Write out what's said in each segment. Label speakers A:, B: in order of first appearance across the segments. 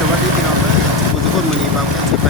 A: สวัสดีพี่น้องทุกคนวันนี้บางแค่จะไป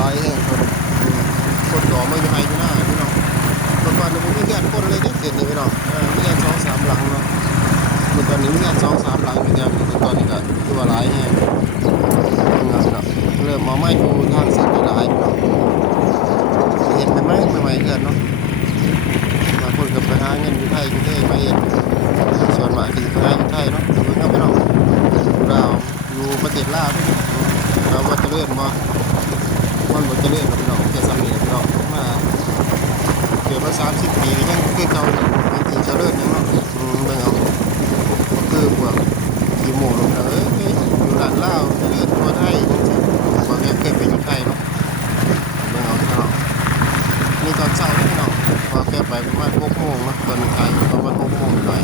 A: ลายแห้งครัคนต่อมาอยู่ไม่หน้าพี่น้องตอนนี้ผมไม่แกะคนเลยที่เสร็จนี่พี่น้องม่แกะสองสามหลังเนาะเมื่ตอนนี้ไม่แกะสองสามหลังอยู่แล้วตอนนี้ก็ตัวลายแห่งงานเนาะเริ่มมาไม่ดูทางเส้นที่หลายพี่น้องเห็นไหมไหมไหมเกินเนาะมาคนกับไปหาเงินอยู่ไทยอยู่เนี่ตอนเช้าที่น้องพอแค่ไปประมาณหกโมงนะตอนกลางประมาณหกโมงหน่อย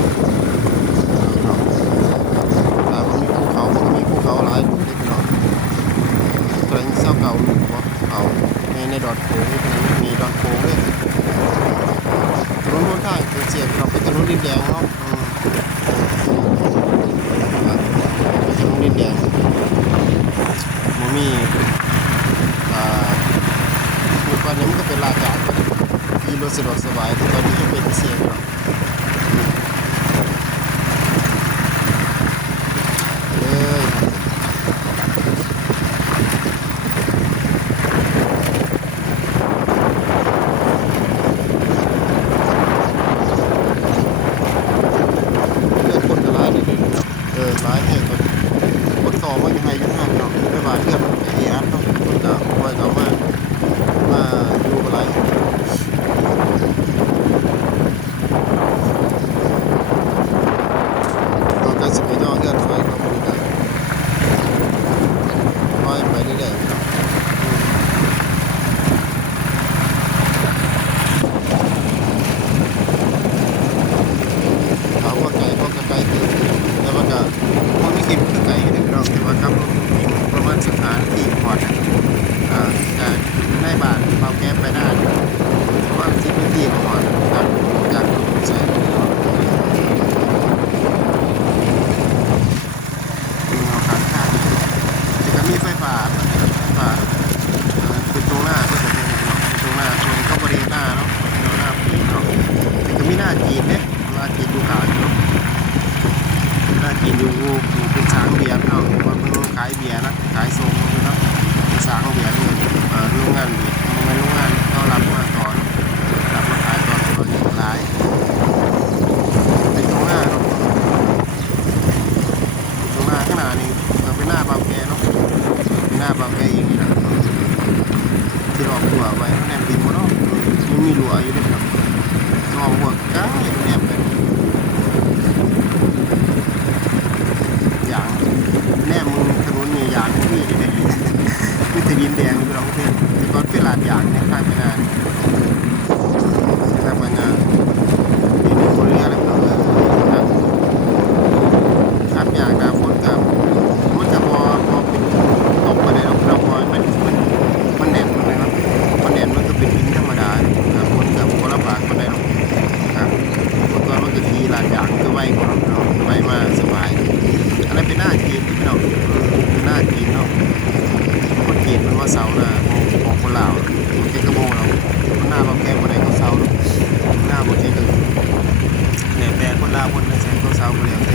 A: แต่มันมีภูเขามันมีภูเขาหลายลูกนี่พี่น้องตอนเช้าเก่าลูกเขาในในดอดโค้งนี่มีดอดโค้งด้วยถนนบนข้างเป็นเสียงเราเป็นถนนดินแดงเนาะ เบียร์น้องว่าเพิ่นขายเบียร์นะขายส่งเพิ่นเนาสางเบียร์ด้วยโงงานเบียร์มันโรงงานก็รับมาก่อนรับมาขายก่อนตัวนี้หลายไปตรงหน้าเนาะตรงหน้าข้างหน้านี่เป็นหน้าบางแกเนาะเป็นหน้าบางแกเองนะที่รอบตัวไว้แน่นดินมดเนาะมันมีหลัวอยู่ด้วยครับรอบหัวก้า บีบแดงพี่น้องเพื่อนแต่ก่อนเป็นหลาอย่างนี้ยข้างไม่นาน เหล่าบางทีก็โมเราหน้าบางแก้มคนไหก็เศร้าหน้าบางทีก็เนี่ยแปลคนลาวคนในเสนก็เศร้าไปแล้ว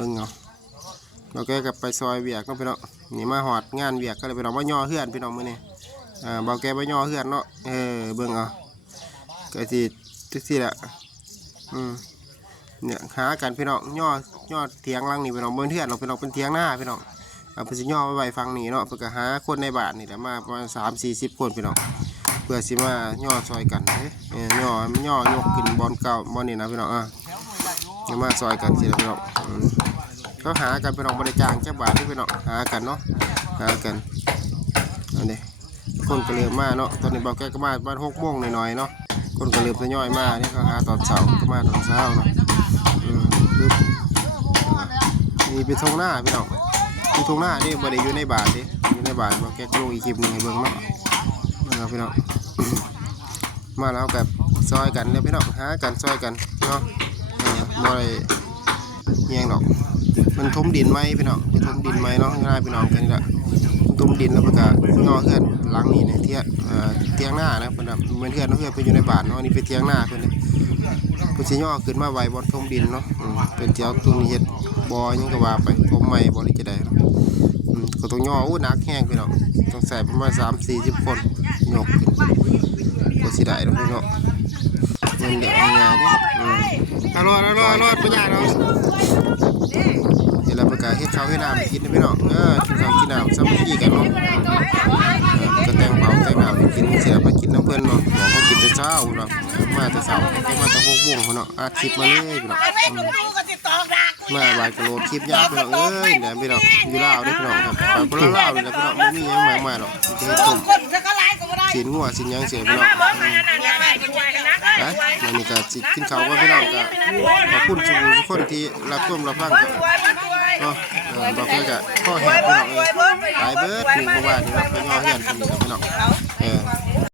A: บิ่งเอาเราแกกับไปซอยเวียกเนาะพี่น้องนี่มาหอดงานเวียกก็เลยพี่น้องมาย่อเฮือนพี่น้องมื้อนี้อ่าเบาแกมาย่อเฮือนเนาะเออเบิ่งเอาก็สิทุกที่ละอืมเนี่ยหากันพี่น้องย่อย่อเถียงลังนี่พี่น้องเบนเทือนเราพี่น้องเป็นเถียงหน้าพี่น้องเอาไปสิย่อไว้ฟังนี่เนาะเพื่อหาคนในบ้านนี่แหละมาประมาณสามสี่สิบคนพี่น้องเพื่อสิมาย่อซอยกันเด้เอ้ยย่อย่อยกขึ้นบอลเก่าบอลนี่นะพี่น้องอะมาซอยกันสินะพี่น้องอืม เขาหากันพี่น้องบริจางจักบาทที่พี่น้องหากันเนาะหากันอันนี้คนก็เริ่มมาเนาะตอนนี้บอกแกก็มาบ้านหกโมงหน่อยๆเนาะคนก็เริ่มทยอยมาเนี่ยเขาหาตอนเช้าก็มาตอนเช้าเนาะนี่เป็นทงหน้าพี่น้องที่ทงหน้านี่บ่ได้อยู่ในบาทดิอยู่ในบาทบอกแกก็ลงอีกคลิปหนึงให้เบิ่งเนาะนะครับพี่น้องมาแล้วกับซอยกันเนี่ยพี่น้องหากันซอยกันเนาะเออบ่เงี้ยงดอก มันทมดินไหมพี่น้องเป็นทมดินไหมเนาะง่ายพี่น้องกันนี่แหละทมดินแล้วมันก็งอเพื่อนหลังนี่เนี่ยเทียเอ่อเทียงหน้านะเพิ่นน่ะเหมือนเพื่อนเนาะเพื่อนไปอยู่ในบานเนาะอันนี่เป็นเทียงหน้าเพิ่นเนี่ยเพิ่นสิย่อขึ้นมาไว้บนทมดินเนาะเป็นเจ้าตุ้มเฮ็ดบอยังก็ว่าไปกลมใหม่บ่ได้จะได้เนาะอืมก็ต้องย่ออู้นักแห้งพี่น้องต้องใส่ประมาณ3 40คนยกขึ้นก็สิได้แล้วพี่น้อง เงินเดือนง่ายๆเด้ออืมอร่อยอร่อยอร่อยปัญญาเนาะเดี๋ยวเราประกาศเฮ็ดข้าวให้น้ำกินนะพี่น้องเออกินข้าวกินน้ำซ้ำกี้กันเนาะก็แต่งเผาแต่งน้ำกินเสียไปกินน้ำเพื่อนเนาะบอกเขากินแต่เช้าเนาะมาแต่เช้าก็มาแต่หกโมงพุ่นเนาะอาคลิปมาเลยพี่น้องมาหลายกิโลคลิปยากพี่น้องเอ้ยเนี่ยพี่น้องอยู่ลาวด้อพี่น้องครับไปบ่ลาวนี่แหละพี่น้องบ่มียังมากมายหรอกเฮ็ดต้มสินหัวสินยังเสียพี่น้อง นะมันนี่ก็สิกินข้าวกับพี่น้องก็ขอบคุณทุกผู้ทุกคนที่รับชมรับฟังก็เนาะเออบอกเลยก็ข้อแหบพี่น้องเอ้ยหลายเบิดคือเมื่อวานนี้เราไปย่อเฮือนคนนี้ครับพี่น้องเออ